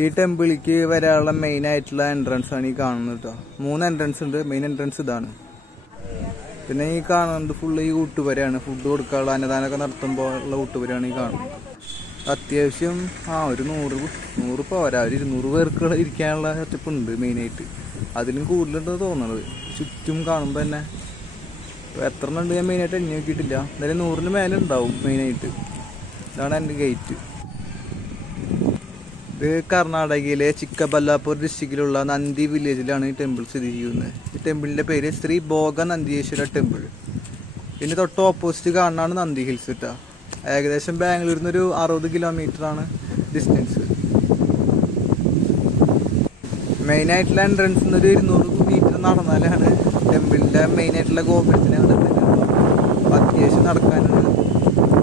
ഈ ടെമ്പിളിക്ക് വരാനുള്ള മെയിൻ ആയിട്ടുള്ള എൻട്രൻസ് ആണ് ഈ കാണുന്നത് കേട്ടോ. 3 എൻട്രൻസ് ഉണ്ട്. മെയിൻ എൻട്രൻസ് ഇതാണ്. പിന്നെ ഈ കാണുന്നത് ഫുള്ള് ഈ ഊട്ടുപുരയാണ്. ഫുഡ് കൊടുക്കാനുള്ള അന്നദാനമൊക്കെ നടത്തുമ്പോൾ ഉള്ള ഊട്ടുപുരയാണ് ഈ കാണുന്നത്. അത്യാവശ്യം ഒരു 100 പോരാ, ഒരു 200 പേർക്ക് ഇരിക്കാനുള്ള സെറ്റപ്പ് ഉണ്ട് മെയിനായിട്ട്. അതിലും കൂടുതലുണ്ടെന്ന് തോന്നുന്നത്. ചുറ്റും കാണുമ്പോൾ തന്നെ എത്ര ഉണ്ട് ഞാൻ മെയിനായിട്ട് എണ്ണി നോക്കിയിട്ടില്ല. എന്തായാലും 100-ന് മേലെ ഉണ്ടാവും മെയിനായിട്ട്. ഇതാണ് എൻ്റെ ഗേറ്റ്. ഇത് കർണാടകയിലെ ചിക്കബല്ലാപൂർ ഡിസ്ട്രിക്റ്റിലുള്ള നന്ദി വില്ലേജിലാണ് ഈ ടെമ്പിൾ സ്ഥിതി ചെയ്യുന്നത്. ഈ ടെമ്പിളിൻ്റെ പേര് ശ്രീ ഭോഗ നന്ദീശ്വര ടെമ്പിൾ. പിന്നെ തൊട്ട് ഓപ്പോസിറ്റ് കാണുന്നതാണ് നന്ദി ഹിൽസ് കേട്ടോ. ഏകദേശം ബാംഗ്ലൂരിൽ നിന്നൊരു 60 കിലോമീറ്ററാണ് ഡിസ്റ്റൻസ്. മെയിനായിട്ടുള്ള എൻട്രൻസിൽ നിന്ന് ഒരു 200 മീറ്റർ നടന്നാലാണ് ടെമ്പിളിൻ്റെ മെയിനായിട്ടുള്ള ഗോപുരത്തിന് അത്യാവശ്യം നടക്കാനുണ്ട്.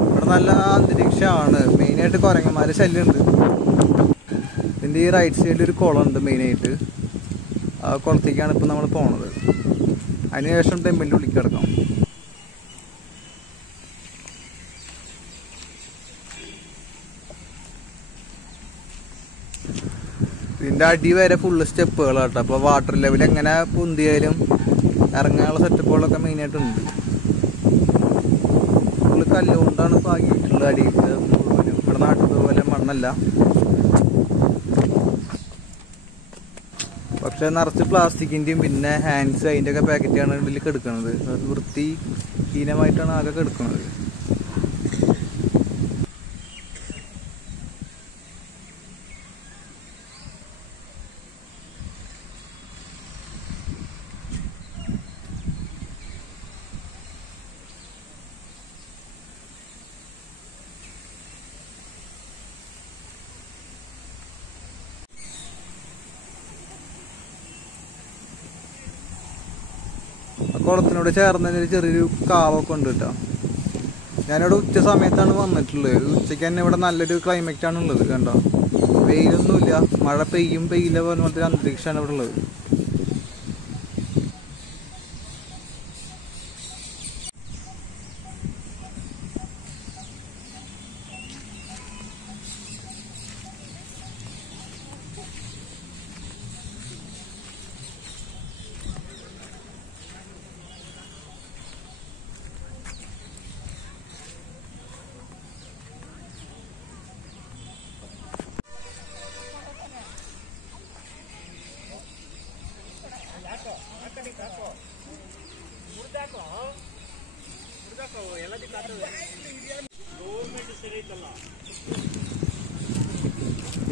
ഇവിടെ നല്ല അന്തരീക്ഷമാണ്. മെയിനായിട്ട് കുരങ്ങന്മാരെ ശല്യമുണ്ട്. ഇതിൻ്റെ ഈ റൈറ്റ് സൈഡിൽ ഒരു കുളമുണ്ട് മെയിനായിട്ട്. ആ കുളത്തേക്കാണ് ഇപ്പം നമ്മൾ പോണത്. അതിനുശേഷം ടെമ്പിളിൻ്റെ ഉള്ളിൽ കിടക്കാം. ഇതിൻ്റെ അടി വരെ ഫുള്ള് സ്റ്റെപ്പുകളാട്ടോ. അപ്പോൾ വാട്ടർ ലെവൽ എങ്ങനെ പൊന്തിയാലും ഇറങ്ങാനുള്ള സെറ്റപ്പുകളൊക്കെ മെയിനായിട്ടുണ്ട്. ഫുള്ള് കല്ലുകൊണ്ടാണ് പാകിയിട്ടുള്ളത്. അടിയിട്ട് മുഴുവനും ഇവിടെ നാട്ടിൽ പോലെ മണ്ണല്ല. പക്ഷെ നിറച്ച് പ്ലാസ്റ്റിക്കിൻ്റെയും പിന്നെ ഹാൻഡ്സ് അതിൻ്റെ ഒക്കെ പാക്കറ്റാണ് ഇതിൽ കെടുക്കുന്നത്. അത് വൃത്തിഹീനമായിട്ടാണ് ആകെ കെടുക്കുന്നത്. കുളത്തിനോട് ചേർന്നൊരു ചെറിയൊരു കാവൊക്കെ ഉണ്ട് കേട്ടോ. ഞാനിവിടെ ഉച്ച സമയത്താണ് വന്നിട്ടുള്ളത്. ഉച്ചയ്ക്ക് തന്നെ ഇവിടെ നല്ലൊരു ക്ലൈമറ്റാണ് ഉള്ളത്. കണ്ടോ, വെയിലൊന്നുമില്ല. മഴ പെയ്യില്ല പോലത്തെ അന്തരീക്ഷമാണ് ഇവിടെ ഉള്ളത്.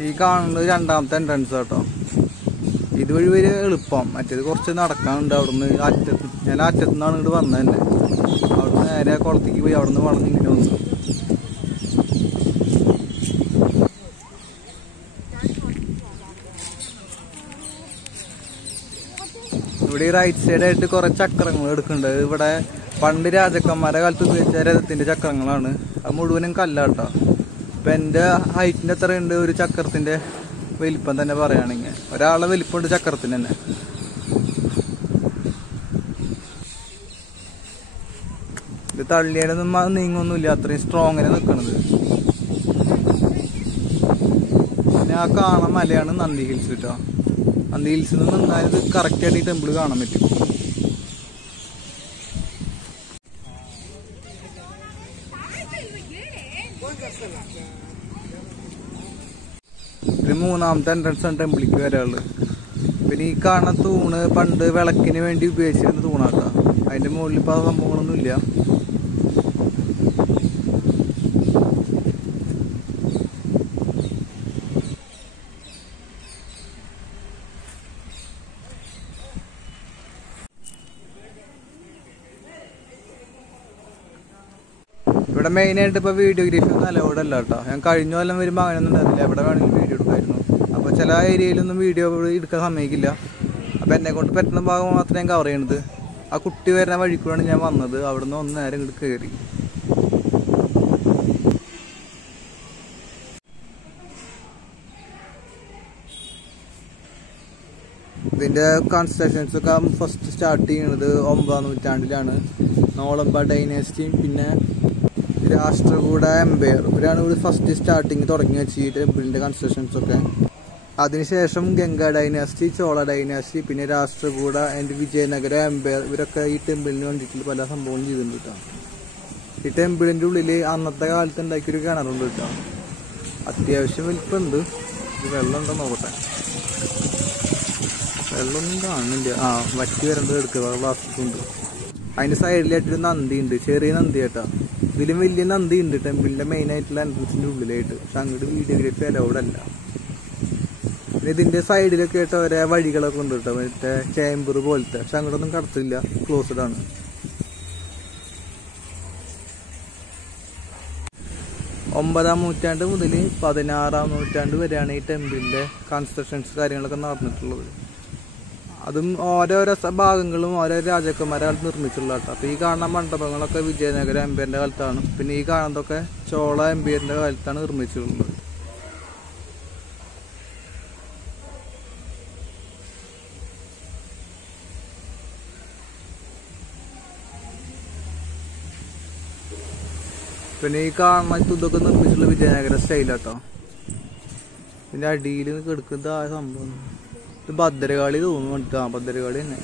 ഈ കാണുന്നത് 2ാമത്തെ എൻട്രൻസ് കേട്ടോ. ഇതുവഴി വരെ എളുപ്പം. മറ്റേത് കുറച്ച് നടക്കാനുണ്ട്. അവിടുന്ന് ഞാൻ അറ്റത്തു നിന്നാണ് ഇങ്ങോട്ട് വന്നത് തന്നെ. അവിടുന്ന് നേരെ കുളത്തേക്ക് പോയി അവിടുന്ന് വളർന്ന് ഇങ്ങനെ വന്നു. ഇവിടെ ഈ റൈറ്റ് സൈഡായിട്ട് കുറെ ചക്രങ്ങൾ എടുക്കുന്നുണ്ട്. ഇവിടെ പണ്ട് രാജാക്കന്മാരുടെ കാലത്ത് ഉപയോഗിച്ച രഥത്തിന്റെ ചക്രങ്ങളാണ്. അത് മുഴുവനും കല്ലാട്ടോ. ഇപ്പം എൻ്റെ ഹൈറ്റിൻ്റെ എത്രയുണ്ട് ഒരു ചക്രത്തിന്റെ വലിപ്പം തന്നെ പറയുകയാണെങ്കിൽ. ഒരാളെ വലിപ്പമുണ്ട് ചക്രത്തിന് തന്നെ. ഇത് തള്ളിയാലൊന്നും നീങ്ങൊന്നുമില്ല. അത്രയും സ്ട്രോങ്ങിനെ നിൽക്കണത്. പിന്നെ ആ കാണാൻ മലയാണ് നന്ദി ഹിൽസ് കേട്ടോ. നന്ദി ഹിൽസിൽ നിന്ന് നിന്നായത് കറക്റ്റായിട്ട് ഈ ടെമ്പിൾ കാണാൻ പറ്റും. ഇത് 3ാമത്തെ എൻട്രൻസ് ആണ് ടെമ്പിളിക്ക് വരാനുള്ളത്. പിന്നെ ഈ കാണുന്ന തൂണ് പണ്ട് വിളക്കിന് വേണ്ടി ഉപയോഗിച്ചിരുന്ന തൂണാട്ടോ. അതിന്റെ മുകളിൽ ഇപ്പോൾ ആ സംഭവങ്ങളൊന്നുമില്ല. ഇവിടെ മെയിനായിട്ട് ഇപ്പോൾ വീഡിയോഗ്രാഫി ഒന്നും അലൗഡ് അല്ല കേട്ടോ. ഞാൻ കഴിഞ്ഞ കൊല്ലം വരുമ്പോൾ അങ്ങനെയൊന്നും ഉണ്ടായിരുന്നില്ല. എവിടെ വേണമെങ്കിലും വീഡിയോ എടുക്കായിരുന്നു. അപ്പോൾ ചില ഏരിയയിലൊന്നും വീഡിയോ എടുക്കാൻ സമ്മതിക്കില്ല. അപ്പോൾ എന്നെ കൊണ്ട് പറ്റുന്ന ഭാഗം മാത്രമേ ഞാൻ കവർ ചെയ്യണത്. ആ കുട്ടി വരുന്ന വഴിക്കൂടാണ് ഞാൻ വന്നത്. അവിടുന്ന് ഒന്ന് നേരം ഇങ്ങോട്ട് കയറി. ഇതിൻ്റെ കൺസ്ട്രക്ഷൻസ് ഒക്കെ ഫസ്റ്റ് സ്റ്റാർട്ട് ചെയ്യുന്നത് 9ാം നൂറ്റാണ്ടിലാണ്. നോളമ്പ ഡൈനാസ്റ്റിയും പിന്നെ രാഷ്ട്രകൂട എംപയർ ഇവരാണ് ഇവിടെ ഫസ്റ്റ് സ്റ്റാർട്ടിങ് തുടങ്ങി വെച്ച് ഈ ടെമ്പിളിൻ്റെ കൺസ്ട്രക്ഷൻസൊക്കെ. അതിനുശേഷം ഗംഗാ ഡൈനാസ്റ്റി, ചോള ഡൈനാസ്റ്റി, പിന്നെ രാഷ്ട്രകൂട ആൻഡ് വിജയനഗര എംപയർ ഇവരൊക്കെ ഈ ടെമ്പിളിന് വേണ്ടിയിട്ട് പല സംഭവം ചെയ്തിട്ടുണ്ട് കേട്ടോ. ഈ ടെമ്പിളിന്റെ ഉള്ളില് അന്നത്തെ കാലത്ത് ഉണ്ടാക്കിയൊരു കിണറുണ്ട് കേട്ടോ. അത്യാവശ്യം വലിപ്പമുണ്ട്. ഇത് വെള്ളം ഉണ്ടോ നോക്കട്ടെ. വെള്ളമൊന്നും കാണുന്നില്ല. വറ്റി വരേണ്ടത് എടുക്കുക പ്ലാസ്റ്റിക്കുണ്ട്. അതിന്റെ സൈഡിലായിട്ടൊരു നന്ദി ഉണ്ട്, ചെറിയ നന്ദി കേട്ടോ. ഇതിലും വലിയ നന്ദി ഉണ്ട് ടെമ്പിളിന്റെ മെയിൻ ആയിട്ടുള്ള എൻട്രൻസിന്റെ ഉള്ളിലായിട്ട്. പക്ഷെ അങ്ങോട്ട് വീഡിയോഗ്രാഫി അലൗഡ് അല്ല. ഇതിന്റെ സൈഡിലൊക്കെ ആയിട്ട് ഓരോ വഴികളൊക്കെ ഉണ്ട് കേട്ടോ, മറ്റേ ചേംബർ പോലത്തെ. പക്ഷെ അങ്ങോട്ടൊന്നും കടത്തില്ല, ക്ലോസ്ഡ് ആണ്. 9ാം നൂറ്റാണ്ട് മുതൽ 16ാം നൂറ്റാണ്ട് വരെയാണ് ഈ ടെമ്പിളിന്റെ കൺസ്ട്രക്ഷൻസ് കാര്യങ്ങളൊക്കെ നടന്നിട്ടുള്ളത്. അതും ഓരോരോ ഭാഗങ്ങളും ഓരോ രാജാക്കന്മാരാൽ നിർമ്മിച്ചുള്ള കേട്ടോ. അപ്പൊ ഈ കാണുന്ന മണ്ഡപങ്ങളൊക്കെ വിജയനഗര എംപയറിന്റെ കാലത്താണ്. പിന്നെ ഈ കാണുന്നതൊക്കെ ചോള എംപയറിന്റെ കാലത്താണ് നിർമ്മിച്ചിട്ടുള്ളത്. പിന്നെ ഈ കാണുന്ന ഇതൊക്കെ നിർമ്മിച്ചിട്ടുള്ള വിജയനഗര സ്റ്റൈലാട്ടോ. ഇതിന്റെ അടിയിൽ കിടക്കുന്ന ആ സംഭവം ഇത് ഭദ്രകാളി തോന്നുന്നു. ഭദ്രകാളി തന്നെ.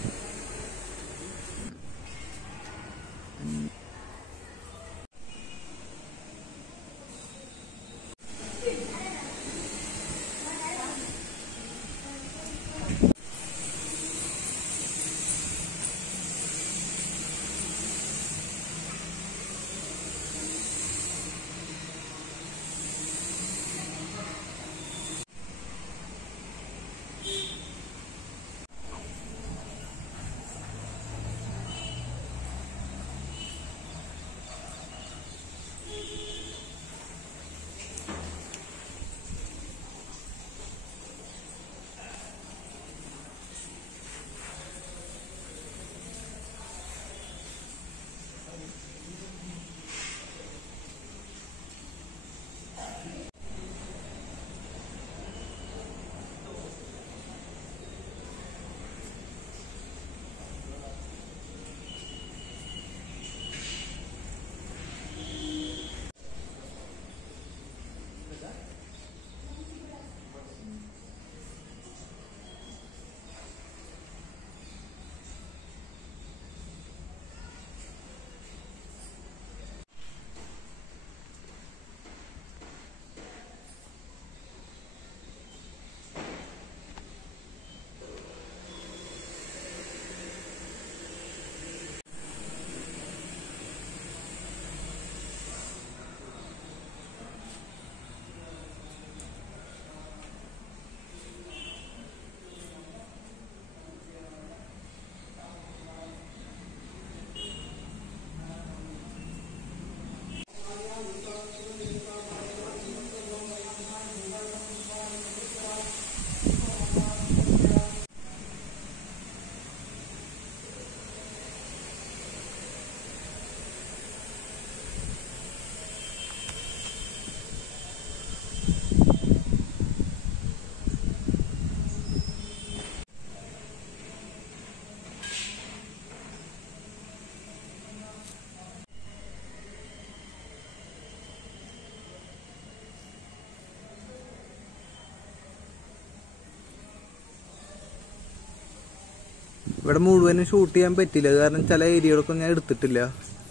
ഇവിടെ മുഴുവനും ഷൂട്ട് ചെയ്യാൻ പറ്റില്ല, കാരണം ചില ഏരിയകളൊക്കെ ഞാൻ എടുത്തിട്ടില്ല.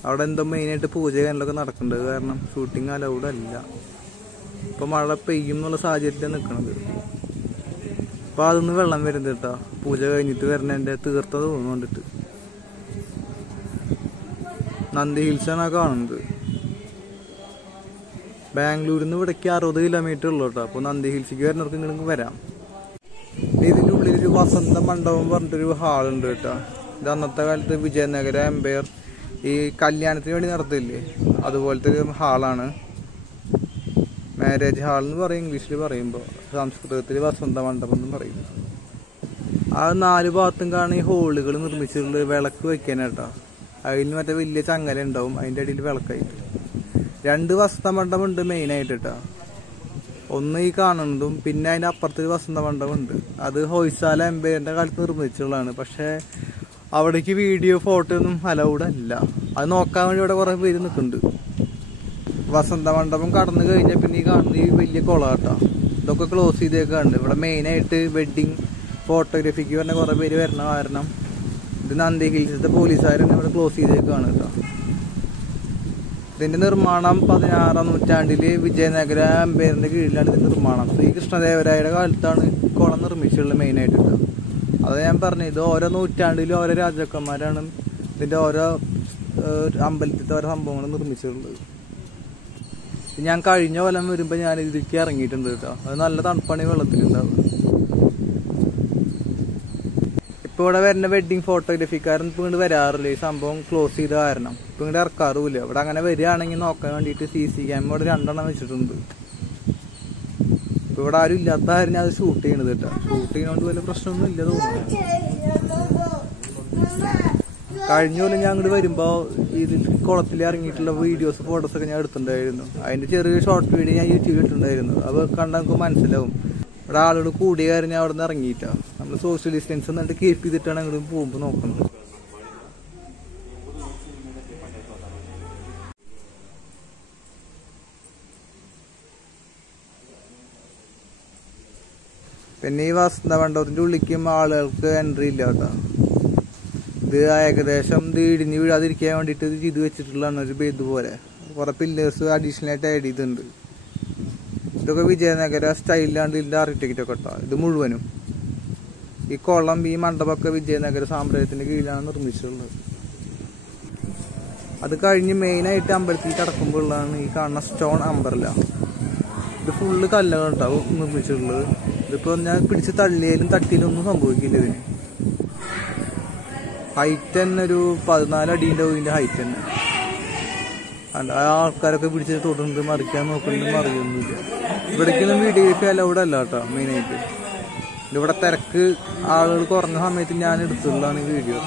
അവിടെ എന്തോ മെയിനായിട്ട് പൂജ കാര്യങ്ങളൊക്കെ നടക്കുന്നുണ്ട്, കാരണം ഷൂട്ടിങ് അലൗഡ് അല്ല. ഇപ്പൊ മഴ പെയ്യും എന്നുള്ള സാഹചര്യത്തിലാണ് നിൽക്കണത്. അപ്പൊ അതൊന്ന് വെള്ളം വരുന്നത് കേട്ടോ, പൂജ കഴിഞ്ഞിട്ട് വരണതിന്റെ തീർത്ത തോന്നുന്നുണ്ടിട്ട്. നന്ദി ഹിൽസാണ് ആ കാണുന്നത്. ബാംഗ്ലൂരിൽ നിന്ന് ഇവിടേക്ക് 60 കിലോമീറ്റർ ഉള്ളു കേട്ടോ. അപ്പൊ നന്ദി ഹിൽസിക്ക് വരുന്നവർക്ക് നിങ്ങൾക്ക് വരാം. ഇതിന്റെ ഉള്ളിലൊരു വസന്ത മണ്ഡപം പറഞ്ഞിട്ടൊരു ഹാളുണ്ട് കേട്ടോ. ഇത് അന്നത്തെ കാലത്ത് വിജയനഗര എംപയർ ഈ കല്യാണത്തിന് വേണ്ടി നടത്തില്ലേ, അതുപോലത്തെ ഒരു ഹാളാണ്. മാരേജ് ഹാൾ എന്ന് പറയും ഇംഗ്ലീഷിൽ പറയുമ്പോൾ, സംസ്കൃതത്തിൽ വസന്ത മണ്ഡപം എന്ന് പറയും. ആ 4 ഭാഗത്തും കാണുന്ന ഈ ഹോളുകൾ നിർമ്മിച്ചിട്ടുള്ളത് വിളക്ക് വെക്കാനാട്ടോ. അതിൽ മറ്റേ വലിയ ചങ്ങല ഉണ്ടാവും, അതിന്റെ അടിയിൽ വിളക്കായിട്ട്. 2 വസന്ത മണ്ഡപം ഉണ്ട് മെയിനായിട്ട് കേട്ടോ. ഒന്ന് ഈ കാണുന്നതും പിന്നെ അതിന്റെ അപ്പുറത്തൊരു വസന്ത മണ്ഡപം ഉണ്ട്. അത് ഹൊയ്സാല എംപയറിന്റെ കാലത്ത് നിർമ്മിച്ചുള്ളതാണ്. പക്ഷെ അവിടേക്ക് വീഡിയോ ഫോട്ടോ ഒന്നും അലൗഡ് അല്ല. അത് നോക്കാൻ വേണ്ടി ഇവിടെ കുറെ പേര് നിൽക്കുന്നുണ്ട്. വസന്ത മണ്ഡപം കടന്നു കഴിഞ്ഞാൽ പിന്നെ ഈ കാണുന്ന ഈ വലിയ കുളാട്ടോ. ഇതൊക്കെ ക്ലോസ് ചെയ്തേക്കാണ്ട്. ഇവിടെ മെയിനായിട്ട് വെഡ്ഡിങ് ഫോട്ടോഗ്രാഫിക്ക് പറഞ്ഞ കുറേ പേര് വരണ കാരണം ഇത് നന്ദി ഹിൽസിലത്തെ പോലീസുകാർ തന്നെ ഇവിടെ ക്ലോസ് ചെയ്തേക്കാണ് കേട്ടോ. ഇതിന്റെ നിർമ്മാണം 16-ാം നൂറ്റാണ്ടിൽ വിജയനഗര അമ്പയറിന്റെ കീഴിലാണ് ഇതിന്റെ നിർമ്മാണം. ശ്രീകൃഷ്ണദേവരായയുടെ കാലത്താണ് കുളം നിർമ്മിച്ചിട്ടുള്ളത് മെയിനായിട്ട് കേട്ടോ. അത് ഞാൻ പറഞ്ഞു, ഇത് ഓരോ നൂറ്റാണ്ടിലും ഓരോ രാജാക്കന്മാരാണ് ഇതിന്റെ ഓരോ അമ്പലത്തിലത്തെ ഓരോ സംഭവങ്ങൾ നിർമ്മിച്ചിട്ടുള്ളത്. ഞാൻ കഴിഞ്ഞ കൊല്ലം വരുമ്പോൾ ഞാൻ ഇതിലേക്ക് ഇറങ്ങിയിട്ടുണ്ട് കേട്ടോ. അത് നല്ല തണുപ്പാണ് ഈ വെള്ളത്തിലുണ്ടാവും. ഇപ്പോൾ ഇവിടെ വരുന്ന വെഡ്ഡിങ് ഫോട്ടോഗ്രാഫിക്കാരൻ ഇപ്പോൾ ഇങ്ങോട്ട് വരാറില്ല, ഈ സംഭവം ക്ലോസ് ചെയ്ത കാരണം. ഇപ്പം ഇങ്ങോട്ട് ഇറക്കാറുമില്ല. ഇവിടെ അങ്ങനെ വരികയാണെങ്കിൽ നോക്കാൻ വേണ്ടിയിട്ട് CC ക്യാമറ ഇവിടെ 2 വെച്ചിട്ടുണ്ട്. ഇപ്പോൾ ഇവിടെ ആരും ഇല്ലാത്ത കാര്യം ഞാൻ അത് ഷൂട്ട് ചെയ്യണത് കേട്ടോ. ഷൂട്ട് ചെയ്യുന്നതുകൊണ്ട് വലിയ പ്രശ്നമൊന്നും ഇല്ല തോന്നുന്നു. കഴിഞ്ഞ കൊല്ലം ഞാൻ അങ്ങോട്ട് വരുമ്പോൾ ഇതിൽ കുളത്തിൽ ഇറങ്ങിയിട്ടുള്ള വീഡിയോസ് ഫോട്ടോസൊക്കെ ഞാൻ എടുത്തിട്ടുണ്ടായിരുന്നു. അതിൻ്റെ ചെറിയൊരു ഷോർട്ട് വീഡിയോ ഞാൻ യൂട്യൂബിൽ ഇട്ടിട്ടുണ്ടായിരുന്നു. അത് കണ്ടാൽ നമുക്ക് മനസ്സിലാവും. ഇവിടെ ആളുകൾ കൂടിയ കാര്യം ഞാൻ അവിടെ നിന്ന് ഇറങ്ങിയിട്ടാണ്. നമ്മൾ സോഷ്യൽ ഡിസ്റ്റൻസ് എന്നിട്ട് കീപ്പ് ചെയ്തിട്ടാണ് അങ്ങോട്ട് പോകുമ്പോൾ നോക്കുന്നത്. പിന്നെ ഈ വസന്ത മണ്ഡപത്തിൻ്റെ ഉള്ളിലേക്കും ആളുകൾക്ക് എൻട്രി ഇല്ല കേട്ടോ. ഇത് ഏകദേശം ഇത് ഇടിഞ്ഞ് വീഴാതിരിക്കാൻ വേണ്ടിയിട്ട് ഇത് ചെയ്ത് വെച്ചിട്ടുള്ളതാണ് ഒരു ഇതുപോലെ. കുറെ പില്ലേഴ്സ് അഡീഷണൽ ആയിട്ട് ആഡ് ചെയ്തിട്ടുണ്ട്. ഇതൊക്കെ വിജയനഗര സ്റ്റൈലിലാണ് ഇതിൻ്റെ ആർക്കിടെക്റ്റ് ഒക്കെ കേട്ടോ. ഇത് മുഴുവനും ഈ കുളം ഈ മണ്ഡപമൊക്കെ വിജയനഗര സാമ്രാജ്യത്തിന്റെ കീഴിലാണ് നിർമ്മിച്ചിട്ടുള്ളത്. അത് കഴിഞ്ഞ് മെയിനായിട്ട് അമ്പലത്തിൽ കടക്കുമ്പോഴാണ് ഈ കാണുന്ന സ്റ്റോൺ അമ്പർല. ഇത് ഫുള്ള് കല്ലാണ് കേട്ടോ നിർമ്മിച്ചിട്ടുള്ളത്. ഇതിപ്പോൾ ഞാൻ പിടിച്ച് തള്ളിയാലും തട്ടിയാലും ഒന്നും സംഭവിക്കില്ല. ഇതിന് ഹൈറ്റ് തന്നെ ഒരു 14 അടിൻ്റെ ഇതിൻ്റെ ഹൈറ്റ് തന്നെ. ആൾക്കാരൊക്കെ പിടിച്ച് തൊടുന്നുണ്ട്, മറിക്കാൻ നോക്കുന്നുണ്ട്, മറിയൊന്നുമില്ല. ഇവിടേക്കൊന്നും വീഡിയോഗ്രാഫി അലൗഡ് അല്ല കേട്ടോ മെയിനായിട്ട്. ഇവിടെ തിരക്ക് ആളുകൾ കുറഞ്ഞ സമയത്ത് ഞാൻ എടുത്തുള്ളതാണ് ഈ വീഡിയോ.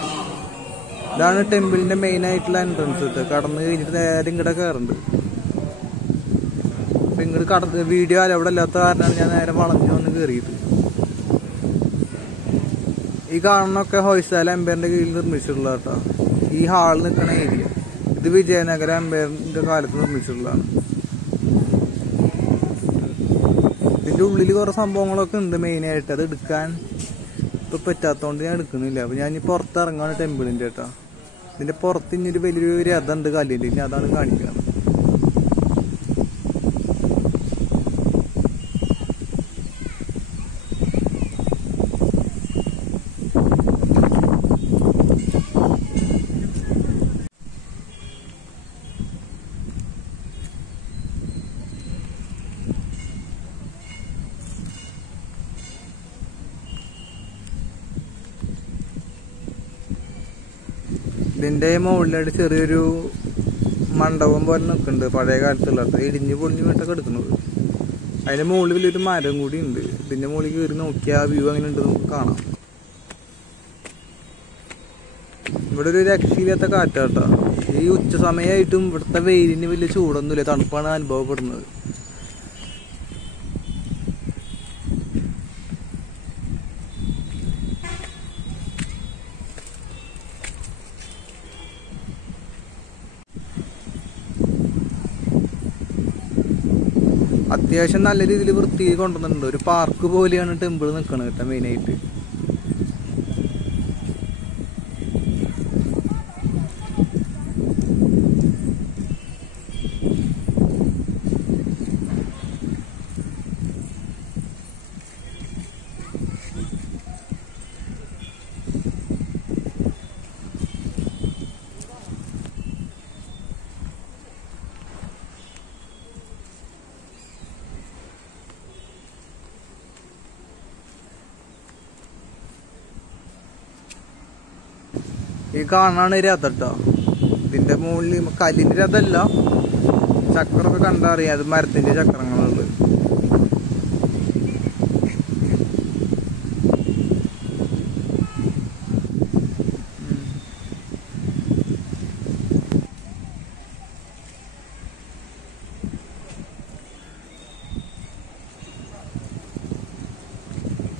ഇതാണ് ടെമ്പിളിന്റെ മെയിൻ ആയിട്ടുള്ള എൻട്രൻസ്. കടന്നു കഴിഞ്ഞിട്ട് നേരെ ഇങ്ങോട്ട് കയറുന്നുണ്ട്. അപ്പൊ ഇങ്ങോട്ട് വീഡിയോ അലൗഡ് അല്ലാത്ത കാരണമാണ് ഞാൻ നേരെ വളഞ്ഞു വന്ന് കയറിയത്. ഈ കാണുന്നൊക്കെ ഹൊയ്സാല എംപയറിന്റെ കീഴിൽ നിർമ്മിച്ചിട്ടുള്ള കേട്ടോ. ഈ ഹാൾ നിൽക്കുന്ന ഏരിയ ഇത് വിജയനഗര എംപയറിന്റെ കാലത്ത് നിർമ്മിച്ചിട്ടുള്ളതാണ്. ഇതിന്റെ ഉള്ളിൽ കുറെ സംഭവങ്ങളൊക്കെ ഉണ്ട് മെയിനായിട്ട്. അത് എടുക്കാൻ ഇപ്പൊ പറ്റാത്തോണ്ട് ഞാൻ എടുക്കുന്നില്ല. അപ്പൊ ഞാൻ പുറത്തിറങ്ങാണ് ടെമ്പിളിന്റെ കേട്ടോ. ഇതിന്റെ പുറത്ത് ഇനിയൊരു വലിയൊരു രഥം ഉണ്ട് കല്ലിന്റെ. ഇനി അതാണ് കാണിക്കുന്നത്. ഇതിന്റെ മുകളിലായിട്ട് ചെറിയൊരു മണ്ഡപം പോലെ നിൽക്കുന്നുണ്ട്, പഴയ കാലത്തുള്ള. ഇടിഞ്ഞ് പൊളിഞ്ഞ് വീട്ടൊക്കെ എടുക്കുന്നത്. അതിന്റെ മുകളിൽ വലിയൊരു മരം കൂടി ഉണ്ട്. ഇതിന്റെ മുകളിൽ കയറി നോക്കിയാൽ വ്യൂ അങ്ങനെ ഉണ്ട് നമുക്ക് കാണാം. ഇവിടെ ഒരു രക്ഷയില്ലാത്ത കാറ്റാട്ടോ. ഈ ഉച്ച സമയമായിട്ടും ഇവിടുത്തെ വെയിലിന് വലിയ ചൂടൊന്നുമില്ല, തണുപ്പാണ് അനുഭവപ്പെടുന്നത്. അത്യാവശ്യം നല്ല രീതിയിൽ വൃത്തിയിൽ കൊണ്ടുവന്നിട്ടുണ്ട്. ഒരു പാർക്ക് പോലെയാണ് ടെമ്പിൾ നിൽക്കുന്നത് കേട്ടോ മെയിനായിട്ട്. ഈ കാണാണ് രഥം കേട്ടോ. ഇതിന്റെ മുകളിൽ കല്ലിന്റെ രഥമല്ല, ചക്രമൊക്കെ കണ്ടറിയാം. അത് മരത്തിന്റെ ചക്രങ്ങളുള്ളത്.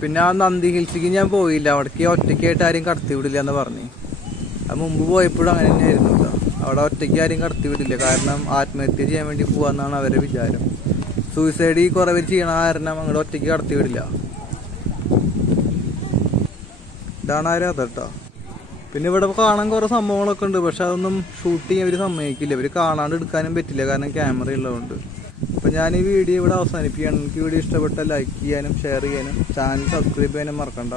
പിന്നെ ആ നന്ദി ഹിൽസിക്ക് ഞാൻ പോയില്ല. അവിടേക്ക് ഒറ്റയ്ക്കായിട്ട് ആരും കടത്തി വിടില്ല എന്ന് പറഞ്ഞു. അത് മുമ്പ് പോയപ്പോഴും അങ്ങനെ തന്നെയായിരുന്നു കേട്ടോ. അവിടെ ഒറ്റയ്ക്ക് ആരും കടത്തി വിടില്ല. കാരണം ആത്മഹത്യ ചെയ്യാൻ വേണ്ടി പോവാന്നാണ് അവരുടെ വിചാരം. സൂയിസൈഡ് ഈ കുറെ പേര് ചെയ്യണ കാരണം അങ്ങോട്ട് ഒറ്റയ്ക്ക് കടത്തി വിടില്ല. ഇതാണ് ആ രഥം കേട്ടോ. പിന്നെ ഇവിടെ കാണാൻ കുറെ സംഭവങ്ങളൊക്കെ ഉണ്ട്, പക്ഷെ അതൊന്നും ഷൂട്ട് ചെയ്യാൻ അവർ സമ്മതിക്കില്ല. ഇവർ കാണാണ്ട് എടുക്കാനും പറ്റില്ല, കാരണം ക്യാമറ ഉള്ളതുകൊണ്ട്. അപ്പം ഞാൻ ഈ വീഡിയോ ഇവിടെ അവസാനിപ്പിക്കുകയാണ്. എനിക്ക് വീഡിയോ ഇഷ്ടപ്പെട്ടാൽ ലൈക്ക് ചെയ്യാനും ഷെയർ ചെയ്യാനും ചാനൽ സബ്സ്ക്രൈബ് ചെയ്യാനും മറക്കണ്ട.